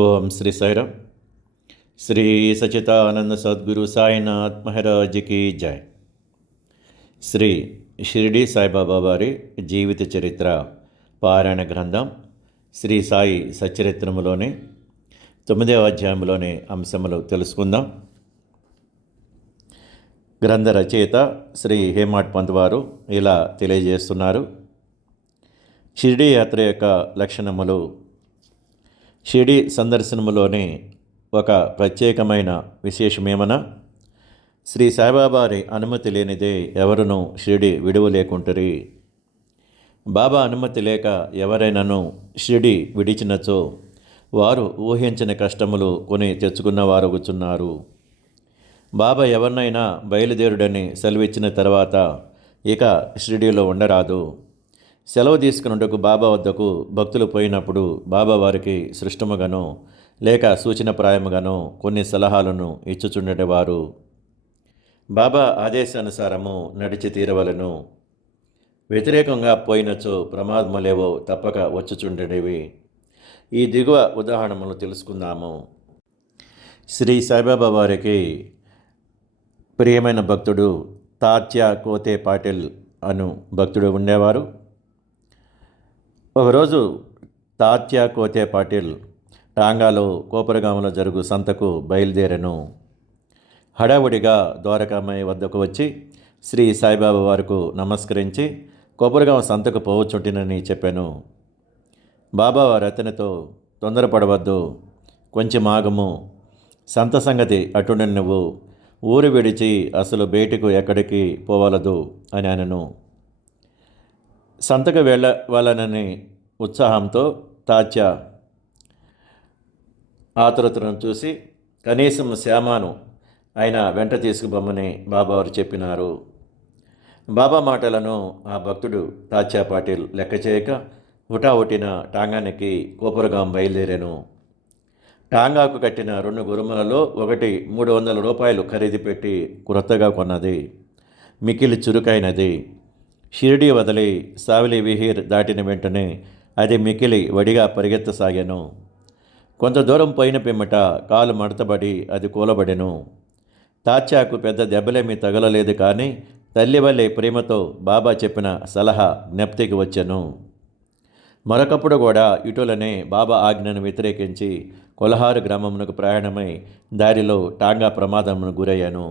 ఓం శ్రీ సాయిరామ్. శ్రీ సచితానంద సద్గురు సాయినాథ్ మహారాజ్కి జై. శ్రీ షిరిడి సాయిబాబా వారి జీవిత చరిత్ర పారాయణ గ్రంథం శ్రీ సాయి సచరిత్రములోని 9వ అధ్యాయంలోని అంశములు తెలుసుకుందాం. గ్రంథ రచయిత శ్రీ హేమాడ్ పంత్ వారు ఇలా తెలియజేస్తున్నారు. షిరిడి యాత్ర యొక్క లక్షణములు. షిరిడి సందర్శనములోని ఒక ప్రత్యేకమైన విశేషమేమన్నా, శ్రీ సాయిబాబారి అనుమతి లేనిదే ఎవరునూ షిరిడి విడువలేకుంటరి. బాబా అనుమతి లేక ఎవరైనాను షిరిడి విడిచినచో వారు ఊహించని కష్టములు కొని తెచ్చుకున్నవారు కూర్చున్నారు. బాబా ఎవరినైనా బయలుదేరుడని సెలవిచ్చిన తర్వాత ఇక షిరిడీలో ఉండరాదు. సెలవు తీసుకున్నట్టుకు బాబా వద్దకు భక్తులు పోయినప్పుడు బాబా వారికి సృష్టముగానో లేక సూచనప్రాయముగానో కొన్ని సలహాలను ఇచ్చుచుండేవారు. బాబా ఆదేశానుసారము నడిచి తీరవలను. వ్యతిరేకంగా పోయినచో ప్రమాదములేవో తప్పక వచ్చుచుండేవి. ఈ దిగువ ఉదాహరణలు తెలుసుకుందాము. శ్రీ సాయిబాబా వారికి ప్రియమైన భక్తుడు తాత్యా కోతే పాటిల్ అను భక్తుడు ఉండేవారు. ఒకరోజు తాత్యా కోతే పాటిల్ టాంగాలో కోపరగామలో జరుగు సంతకు బయలుదేరెను. హడావుడిగా ద్వారకామయ్య వద్దకు వచ్చి శ్రీ సాయిబాబా వారికి నమస్కరించి కోపరగామ సంతకు పోవచ్చుంటినని చెప్పాను. బాబా వారు అతనితో, తొందరపడవద్దు, కొంచెం ఆగము, సంత సంగతి అటుండని నువ్వు ఊరు విడిచి అసలు బయటకు ఎక్కడికి పోవలదు అని అనను. సంతకు వెళ్ళవాలనని ఉత్సాహంతో తాత్యా ఆతురతను చూసి కనీసం శ్యామాను ఆయన వెంట తీసుకుపోమని బాబావారు చెప్పినారు. బాబా మాటలను ఆ భక్తుడు తాత్యా పాటిల్ లెక్క చేయక హుటాహుటిన టాంగానికి కోపరగాం బయలుదేరాను. టాంగాకు కట్టిన 2 గురుములలో ఒకటి 300 రూపాయలు ఖరీదు పెట్టి క్రొత్తగా కొన్నది. మికిలి చురుకైనది. షిరిడి వదిలి సావిలి విహీర్ దాటిన వెంటనే అది మికిలి వడిగా పరిగెత్తసాగాను. కొంత దూరం పోయిన పిమ్మట కాలు మడతబడి అది కూలబడెను. తాత్యాకు పెద్ద దెబ్బలేమీ తగలలేదు, కానీ తల్లివల్లే ప్రేమతో బాబా చెప్పిన సలహా జ్ఞప్తికి వచ్చెను. మరొకప్పుడు కూడా ఇటులనే బాబా ఆజ్ఞను వ్యతిరేకించి కొలహారు గ్రామమునకు ప్రయాణమై దారిలో టాంగా ప్రమాదమును గురయ్యాను.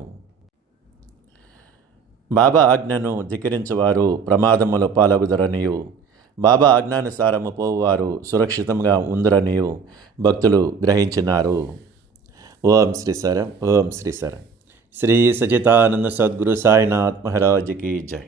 బాబా ఆజ్ఞను ధిక్కరించువారు ప్రమాదములో పాల్గొదరనియు, బాబా ఆజ్ఞానుసారము పోవువారు సురక్షితంగా ఉందరనియు భక్తులు గ్రహించినారు. ఓం శ్రీ సారం. ఓం శ్రీ సారం. శ్రీ సచితానంద సద్గురు సాయినాథ్ మహారాజ్కి జై.